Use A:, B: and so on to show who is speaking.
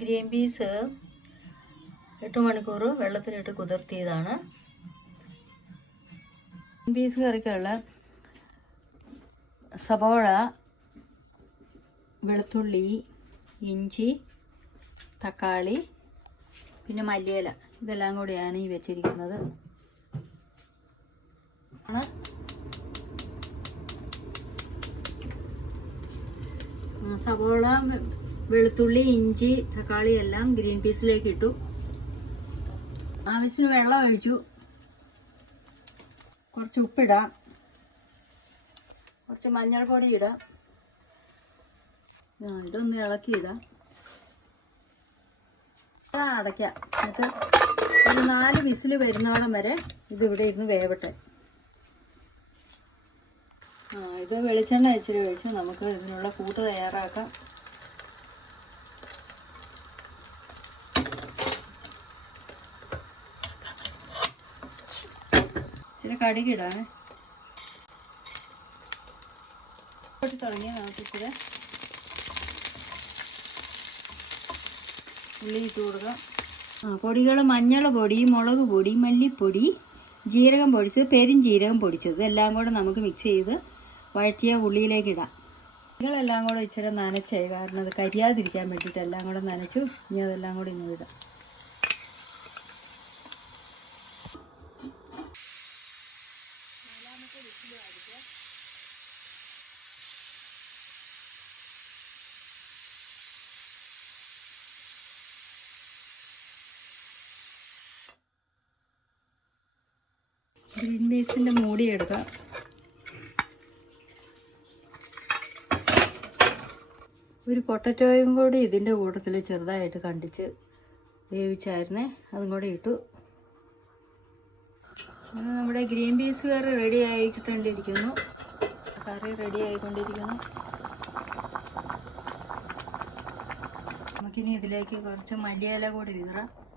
A: Green peas എട്ട് മണിക്കൂർ വെള്ളത്തിലിട്ട് കുതിർത്തിയതാണ്. ഗ്രീൻ പീസ് കറിക്കുള്ള സബോള വെളുത്തുള്ളി ഇഞ്ചി തക്കാളി പിന്നെ മല്ലിയില. ഇതെല്ലാം കൂടിയാണ് ഈ വെച്ചിരിക്കുന്നത്. സവോള വെളുത്തുള്ളി ഇഞ്ചി തക്കാളി എല്ലാം ഗ്രീൻ പീസിലേക്ക് ഇട്ടു. ആവശ്യത്തിന് വെള്ളം ഒഴിച്ചു. കുറച്ച് ഉപ്പിടാം. കുറച്ച് മഞ്ഞൾപ്പൊടി ഇടാം. ഇതൊന്ന് ഇളക്കി ഇടാം. അടയ്ക്കാം. എന്നിട്ട് ഒരു നാല് വിസിൽ വരുന്നോളം വരെ ഇതിവിടെ ഇരുന്ന് വേവട്ടെ. ആ ഇത് വെളിച്ചെണ്ണ ഇച്ചിരി ഒഴിച്ച് നമുക്ക് ഇതിനുള്ള കൂട്ട് തയ്യാറാക്കാം. ഇച്ചിരി കടുകിടാണ് തുടങ്ങി നമുക്ക് ഇച്ചിരി ഉള്ളി ഇട്ട് കൊടുക്കാം. ആ പൊടികൾ മഞ്ഞൾ പൊടി മുളക് പൊടി മല്ലിപ്പൊടി ജീരകം പൊടിച്ചത് പെരുംജീരകം പൊടിച്ചത്. എല്ലാം കൂടെ നമുക്ക് മിക്സ് ചെയ്ത് വഴറ്റിയ ഉള്ളിയിലേക്ക് ഇടാം. ഇതെല്ലാം കൂടെ ഇച്ചിരി നനച്ചേ കാരണം അത് കരിയാതിരിക്കാൻ വേണ്ടിയിട്ട് എല്ലാം കൂടെ നനച്ചു. ഇനി അതെല്ലാം കൂടെ ഇന്ന് ഇടാം. ഗ്രീൻ പീസിന്റെ മൂടി എടുക്കാം. ഒരു പൊട്ടറ്റോയും കൂടി ഇതിന്റെ കൂട്ടത്തിൽ ചെറുതായിട്ട് കണ്ടിച്ച് വേവിച്ചായിരുന്നേ. അതും കൂടെ ഇട്ടു. നമ്മുടെ ഗ്രീൻ പീസ് കറി റെഡി ആയിക്കൊണ്ടിരിക്കുന്നു. കറി റെഡി ആയിക്കൊണ്ടിരിക്കുന്നു. നമുക്കിനി ഇതിലേക്ക് കുറച്ച് മല്ലിയില കൂടി വിതറാം.